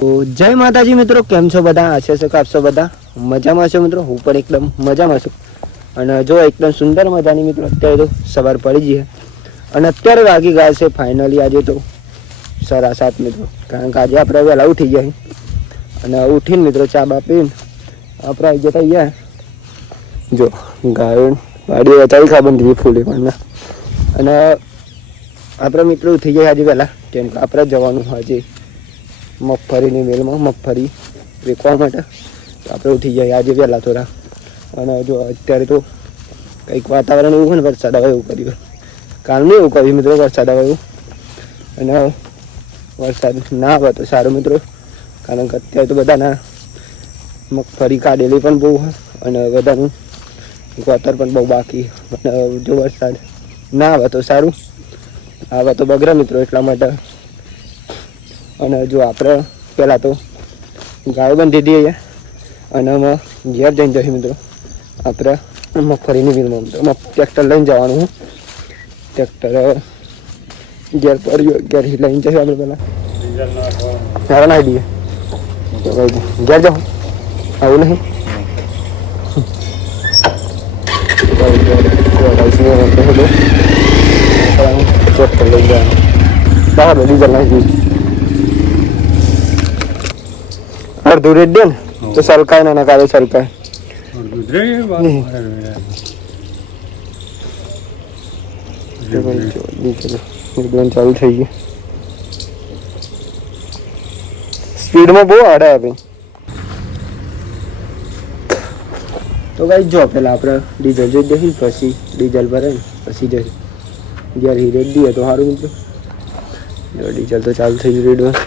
જય માતાજી મિત્રો, કેમ છો બધા? આશા છે કે આપ સૌ બધા મજામાં છો મિત્રો. હું પણ એકદમ મજામાં છું. અને જો એકદમ સુંદર મજાની મિત્રો અત્યારે તો સવાર પડી ગઈ અને અત્યારે વાગી ગયા છે ફાઇનલી આજે તો 7:30 મિત્રો. કારણ કે આજે આપણે વહેલા ઉઠી ગયા અને ઉઠીને મિત્રો ચા બા પીને આપણે આવી જતા ગયા. જો ગાયો વાડી વચાવી ખાબન દીધી ફૂલે પણ અને આપણે મિત્રો ઉઠી ગયા આજે વહેલા, કેમ કે આપણે જવાનું આજે મગફળીની મેલમાં મગફળી વેચવા માટે. તો આપણે ઉઠી જઈએ આજે વહેલા થોડા. અને જો અત્યારે તો કંઈક વાતાવરણ એવું હોય ને વરસાદ આવે એવું કર્યું. કાલનું એવું કર્યું મિત્રો, વરસાદ આવે એવું. અને વરસાદ ના આવે તો સારું મિત્રો, કારણ કે અત્યારે તો બધાના મગફળી કાઢેલી પણ બહુ હોય અને બધાનું વાતર પણ બહુ બાકી. અને જો વરસાદ ના આવે તો સારું, આવે તો બગડે મિત્રો, એટલા માટે. અને જો આપણે પહેલાં તો ગાયો બાંધી દઈએ અને અમે ઘેર જઈને જઈએ મિત્રો. આપણે મગફળીની મિલમાં ટ્રેક્ટર લઈને જવાનું હું. ટ્રેક્ટર ઘેર પડ્યું, ઘેર લઈને જઈએ આપણે પહેલાં સારા નાખી દઈએ. ઘેર જાઉં આવું નહીં ટ્રેક્ટર લઈ જવાનું બરાબર. ડીઝલ નાખી દઈએ અડધું રેટ દે ને તો સલકાય ને કાલે સલકાય. ચાલુ થઈ ગયું. સ્પીડમાં બહુ આડે ભાઈ. તો ભાઈ જો પેલા આપણે ડીઝલ જોઈ દઈએ, પછી ડીઝલ ભરે ને પછી જઈએ જ્યારે રેટ દઈએ તો સારું મિત્રો. ડીઝલ તો ચાલુ થઈ ગયું રેડમાં.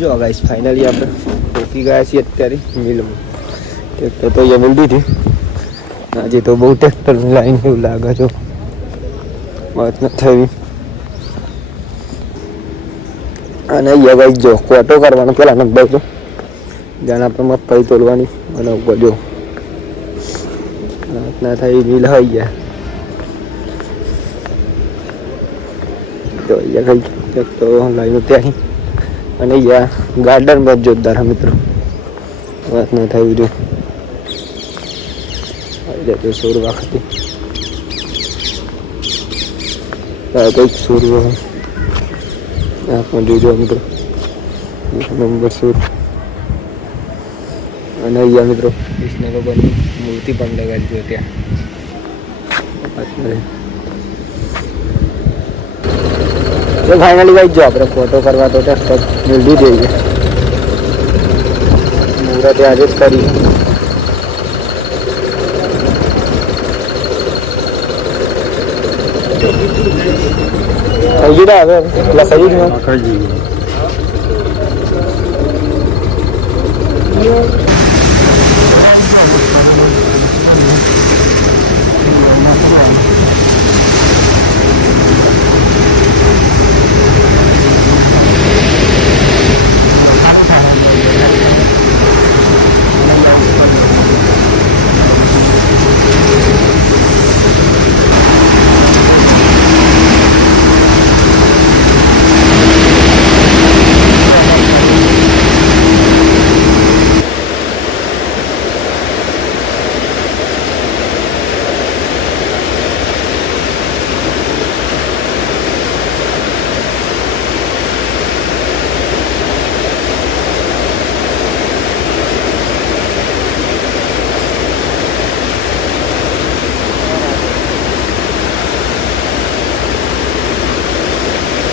જો ગાઈસ ફાઇનલી આપણે પહોંચી ગયા છીએ અત્યારે મિલમાં. ટ્રેક્ટર તો અહીંયા મિલ દીધી. આજે તો બહુ ટ્રેક્ટરની લાઈન એવું લાગે છે, વાત ન થઈ. અને અહીંયા ગાઈસ જો કોટો કરવાનો પેલા નંબર તો જાણે આપણે મગફળી તોલવાની અને જો વાત ના થઈ મિલ હોય ગયા. તો અહીંયા કઈ ટ્રેક્ટર લાઈનો ત્યાં અને અહીંયા ગાર્ડન બહુ જોરદાર હા મિત્રો, વાત ના થયું. જો તો સોર વખતે કંઈક સોર પણ જોજો મિત્રો, નંબર સોર. અને અહીંયા મિત્રો કૃષ્ણ ભગવાનની મૂર્તિ પણ લગાવી દો ત્યાં. તો ફાઇનલી ભાઈ જો આપણે ફોટો કરવા તો ટ્રેક્ટર મેળવી દઈએ. મુહૂર્તે આજે જ કરી હજી ના હવે લખાઈ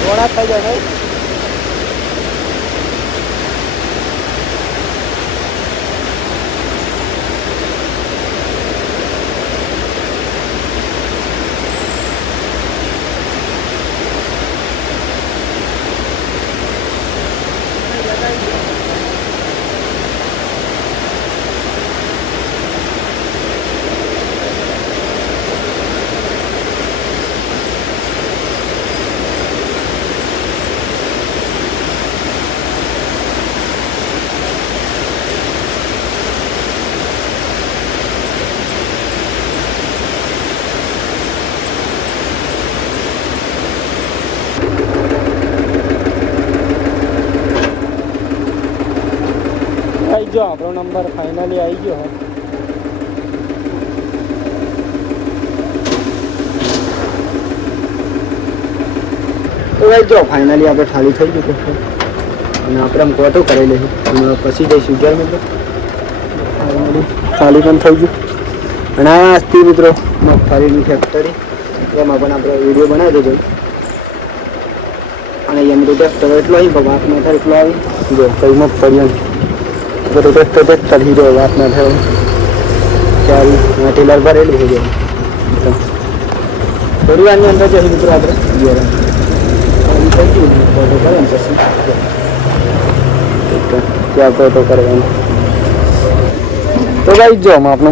ઘોડા થઈ જાય નહીં. આવી ગયો આપણો નંબર ફાઇનલી આવી ગયો. તો ભાઈ જો ફાઇનલી આપણે ખાલી થઈ ગયું અને આપણે આમ કોટો કરી લઈશું અને પછી જઈશું 11 મિત્રો. ફાઇનલી ખાલી પણ થઈ ગયું અને આ આજથી મિત્રો મગફળીની ફેક્ટરી એમાં પણ આપણે વિડીયો બનાવી દીધો. અને અહીંયા મિત્રો ટ્રેક્ટર એટલો આવી વાત ના થાય એટલો આવી જો કઈ મગફળી બધું ટ્રેક્ટર હીરો વાત ના થયો ચારી ટેલર ભરેલી થઈ જાય. થોડી વારની અંદર જશે મિત્રો આપણે થઈ ગયું ફોટો કરે ને પછી ત્યાં ફોટો કરવાનો. તો ભાઈ જો આપણો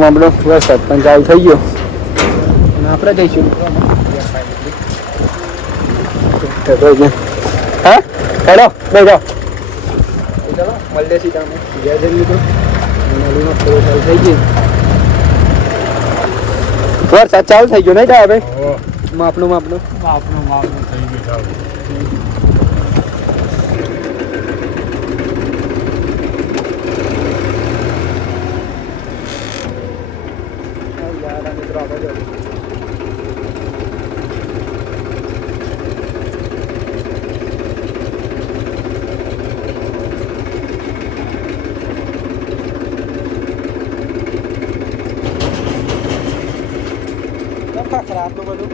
વરસાદ પણ ચાલુ થઈ ગયો અને આપણે જઈશું હા હેલો ભાઈ જાઓ ચાલો મળીએ સીધા અમે ગયા જઈએ મિત્રો. નદીમાં થોડો ચાલુ થઈ ગઈ વરસાદ ચાલુ થઈ ગયો નહીં થાય ભાઈ માપનું થઈ ગયું. મિત્રો આપણે ખરાબ તો બધું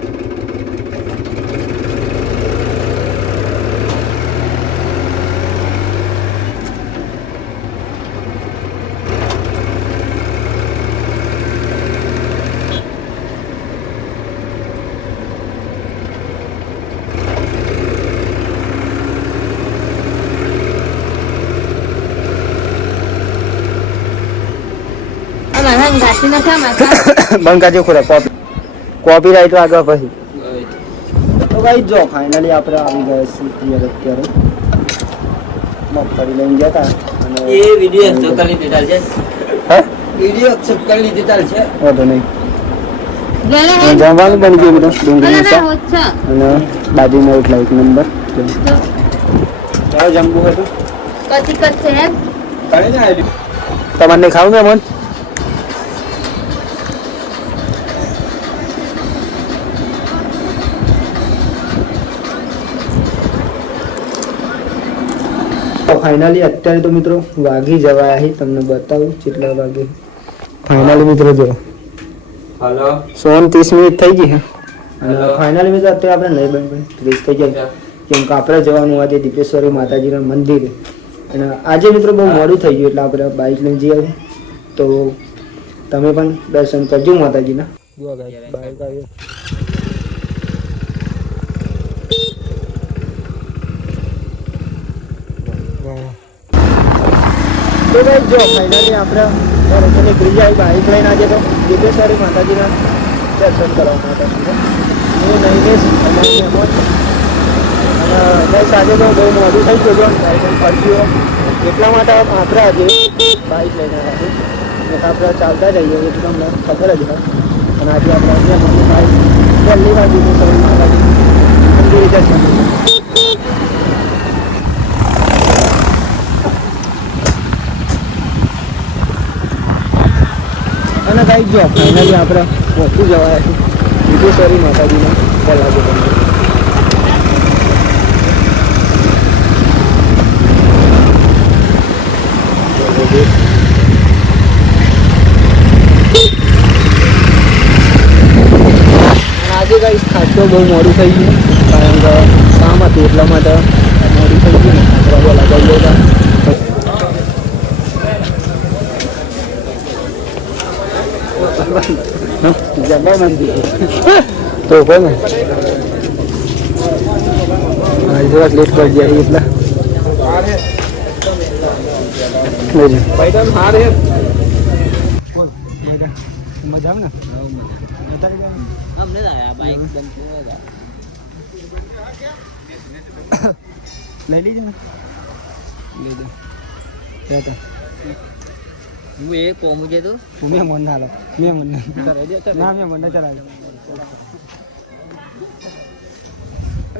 બંકા ખોરા કોપીરાઈટ આગળ પછી. તો ભાઈ જો ફાઇનલી આપણે આવી ગયા છીએ અત્યારે મગફળી લઈને ગયા હતા અને એ વિડીયો એક્સેપ્ટ કરી દીધા છે. હે વિડીયો એક્સેપ્ટ કરી દીધા છે વાંધો નહીં. જમવાનું બની ગયું બધું ડુંગળી શાક અને બાજુમાં એક લાઈટ નંબર જમવું હતું તમારે ખાવું ને મન ફાઇનલી અત્યારે તો મિત્રો વાગી જવાયા છે. તમને બતાવું કેટલા વાગે ફાઇનલી મિત્રો જો હાલો 30 મિનિટ થઈ ગઈ છે અને ફાઇનલી મિત્રો અત્યારે આપણે નહીં બની 30 થઈ જાય કેમ કે આપણે જવાનું આજે દીપેશ્વરી માતાજીના મંદિરે અને આજે મિત્રો બહુ મોડું થઈ ગયું એટલે આપણે બાઇક લઈને જઈ આવ્યું. તો તમે પણ દર્શન કરજો માતાજીના. બાઇક આવ્યો તો ભાઈ જો ફાઇનલી આપણે નીકળી જાય બાઇક લઈને આજે તો દીપેશ્વરી માતાજીના દર્શન કરવા માટે હું નૈનેશ અને બસ આજે તો બહુ મોડું થઈ ગયું ફરજીઓ એટલા માટે આપણે આજે બાઇક લઈને આવ્યા આપણે ચાલતા જઈએ એ તમને ખબર જ હોય. અને આજે આપણે અહીંયા બાઇક પહેલી વાર દીપેશ્વરી માતાજી મંદિરે જશે. અને કાંઈક જો ફાઇનલી આપણે પહોંચી જવાયા છીએ દીપેશ્વરી માતાજીના પહેલાં જે આજે કાંઈ ખાસો બહુ મોડું થઈ ગયું કારણ કે કામ હતું હતી એટલા માટે મોડી થઈ ગઈ ને આપણે લગાવી દેતા તો કોઈ ને જરાક લેટ કરી જાય એટલા મજા આવે ને લઈ લીધી ને લઈ દે હું એ કોમું છે તું મેં મન ના મેં મન ના મેં મન ચલાવે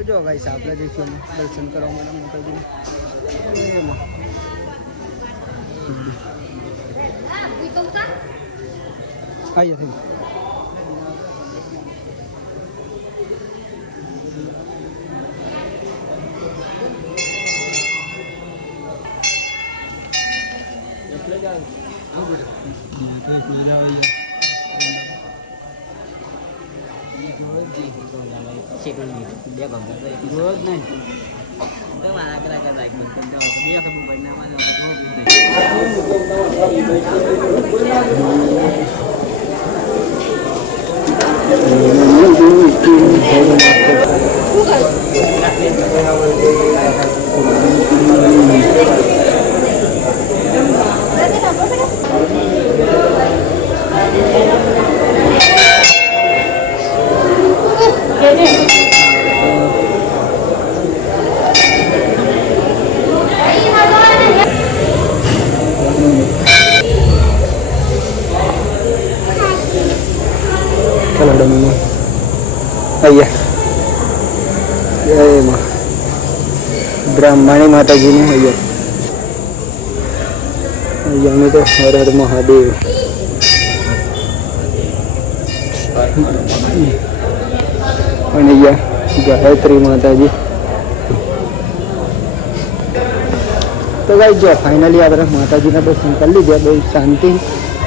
જો ગાઈસ આપણે જઈશું દર્શન કરવા માટે માતાજી આઈએ થઈ બ્રાહ્મણી માતાજીને અહીંયા અમે તો હર હર મહાદેવ અને અહીંયા ગાયત્રી માતાજી તો ગાઈ જો ફાઇનલી આપણે માતાજીના દર્શન કરી લીધા બહુ શાંતિ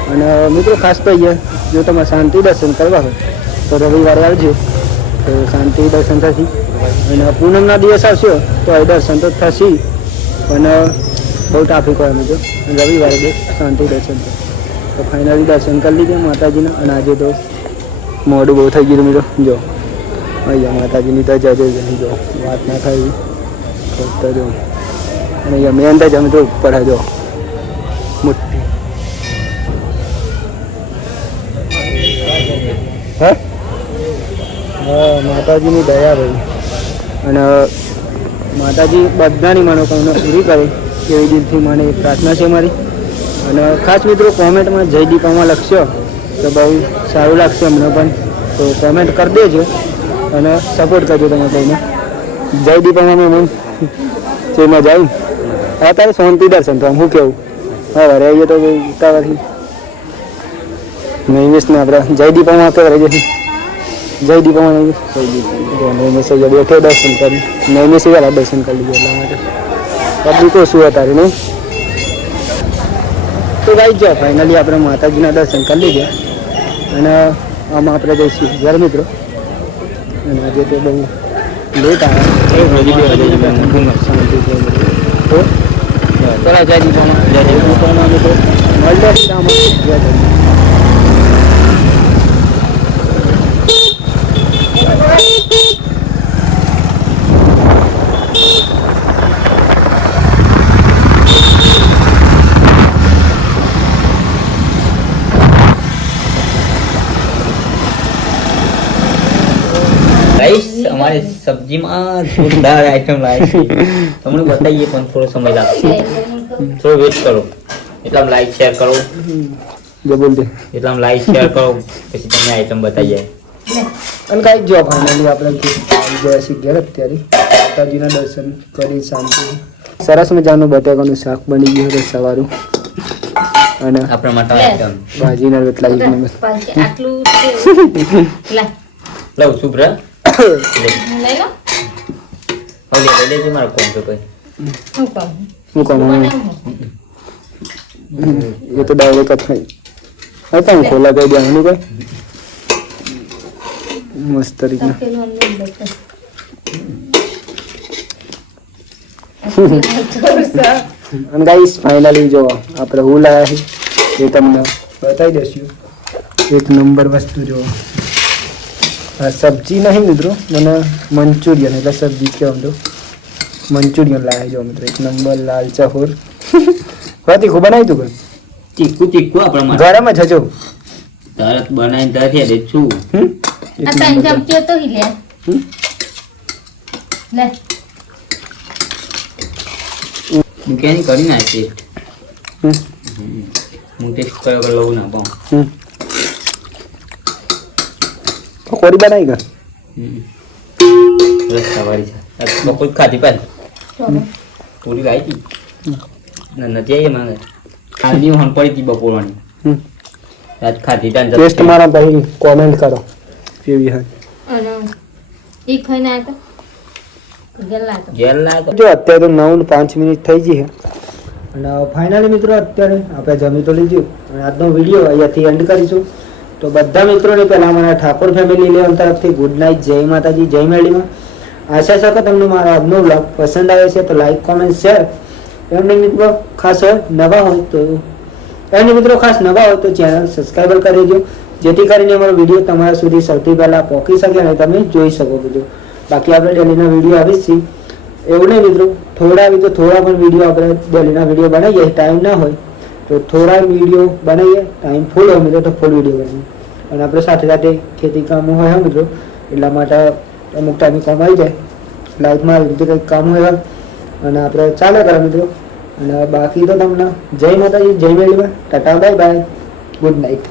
અને મિત્રો ખાસ તો અહીંયા જો તમે શાંતિ દર્શન કરવા હોય તો રવિવારે આવજો તો શાંતિ દર્શન થશે અને પૂનમના દિવસ આવશો તો એ દર્શન તો થશે પણ બહુ ટ્રાફિક હોય અમે તો રવિવારે બહુ શાંતિ દર્શન થાય તો ફાઇનલી દર્શન કરી લીધે માતાજીના અને આજે તો મોડું બહુ થઈ ગયું મિત્રો જો અહીંયા માતાજીની તો જજો જો વાત ના થાય ફક્ત જો અને અહીંયા મેન તો અમે તો ઉપર જો મોટી હા માતાજીની દયા ભાઈ અને માતાજી બધાની મનોકામના પૂરી કરે એવી દિલથી મને પ્રાર્થના છે મારી અને ખાસ મિત્રો કોમેન્ટમાં જય દીપામાં લખશો તો બહુ સારું લાગશે અમને પણ તો કોમેન્ટ કરી દેજો અને સપોર્ટ કરજો તમે ભાઈને જય દીપામાં મને જે મજા આવી અત્યારે શાંતિ દર્શન તો હું કેવું હા વરે આવીએ તો ઉતાવળથી નૈમેશને આપણે જય દીપામાં આપણે વરે જઈશું જય દીપામાં નૈમેશ બેઠો દર્શન કરી નૈમેશ વાળા દર્શન કરી લીધું એટલા માટે પબ્લિકો શું હતા નહીં તો ગાઈ જાઓ ફાઇનલી આપણે માતાજીના દર્શન કરી લીધા અને આમાં આપણે જઈશું ઘર મિત્રો અને આજે તો બહુ લેટ આવ્યા શાંતિ તો ચલા જય દીપામાં મિત્રો મળે हमारे सब्जी में जोरदार आइटम लाए તમને बताइए પણ થોડો સમય લાગશે થોડો વેટ કરો એટલામાં લાઈક શેર કરો જો બોલ દે એટલામાં લાઈક શેર કરો પછી તમને આઈટમ બતાવીએ અને કાંઈ જો ફાઇનલી આપણે ગયા છીએ ઘેર અત્યારે માતાજીના દર્શન કરી શાંતિ સરસ મજાનું બટાકાનું શાક બની ગયું હતું સવારું અને આપણા માટે આઈટમ ભાજીના રોટલા એક નંબર આટલું લવ સુબ્રા લઈ લો હવે લઈ લેજે મારો કોમ તો કોઈ હું કહું એ તો ડાયરેક્ટ જ ખાઈ હતા હું ખોલા કહી દેવાનું કોઈ મસ્ત રીતના અને ગાઈસ ફાઇનલી જો આપણે હું લાયા છે એ તમને બતાવી દઈશું. એક નંબર વસ્તુ જો આ સબ્જી નહીં મિત્રો, મને મંચુરિયન એટલે સબ્જી કહેવાય તો મંચુરિયન લાયા જો મિત્રો. એક નંબર લાલ ચહોર હોતી ખૂબ બનાવી તું તીખું તીખું આપણા માટે ગરમ જ હજો. તરત બનાવીને તરત દે છું. એક આ નંબર ત્રણ ચમચીઓ તો હિલે હમ? લે હું ક્યાંય કરી નાખ ટેસ્ટ. હમ? હું ટેસ્ટ કર્યો કે લઉં ના પાઉં. હમ? પકોડી બનાવી ગયા રસ્તા વાળી છે બપોર ખાધી પાછી ચોલો. પૂરી લાવી હતી ના નથી આવી માંગે કાલની હણ પડી હતી બપોરની આજ ખાધી ત્યાં ટેસ્ટ મારા ભાઈ કોમેન્ટ કરો કેવી હોય. અને ઈ ખાઈને આવ્યો તો ગલ્લા તો જેલ લાવ્યો જો અત્યારે તો 9:05 થઈ ગઈ છે અને ફાઇનલી મિત્રો અત્યારે આપણે જમી તો લીધું અને આજનો વિડીયો અહીંયાથી એન્ડ કરીશું. તો બધા મિત્રોને પહેલાં મારા ઠાકોર ફેમિલી લેવલ તરફથી ગુડ નાઇટ, જય માતાજી, જય મેળીમાં. આશા છે કે તમને મારો આજનો વ્લોગ પસંદ આવે છે તો લાઈક, કોમેન્ટ, શેર. એમને મિત્રો ખાસ નવા હોય તો ચેનલ સબસ્ક્રાઈબર કરી દેજો, જેથી કરીને અમારો વિડીયો તમારા સુધી સૌથી પહેલાં પહોંચી શકે અને તમે જોઈ શકો બધું. બાકી આપણે ડેલીના વિડીયો આવે જ છીએ એવું નહીં મિત્રો, થોડા પણ વિડીયો આપણે ડેલીના વિડીયો બનાવીએ. ટાઈમ ના હોય તો થોડા વિડીયો બનાવીએ, ટાઈમ ફૂલ હોય મિત્રો તો ફૂલ વિડીયો બનાવીએ. અને આપણે સાથે સાથે ખેતી કામો હોય મિત્રો, એટલા માટે અમુક ટાઈમે કામ આવી જાય, લાઈફમાં આવી રીતે કંઈક કામ હોય અને આપણે ચાલે કરે મિત્રો. અને બાકી તો તમને જય માતાજી, જય મેળીમાં, tata, bye bye, good night.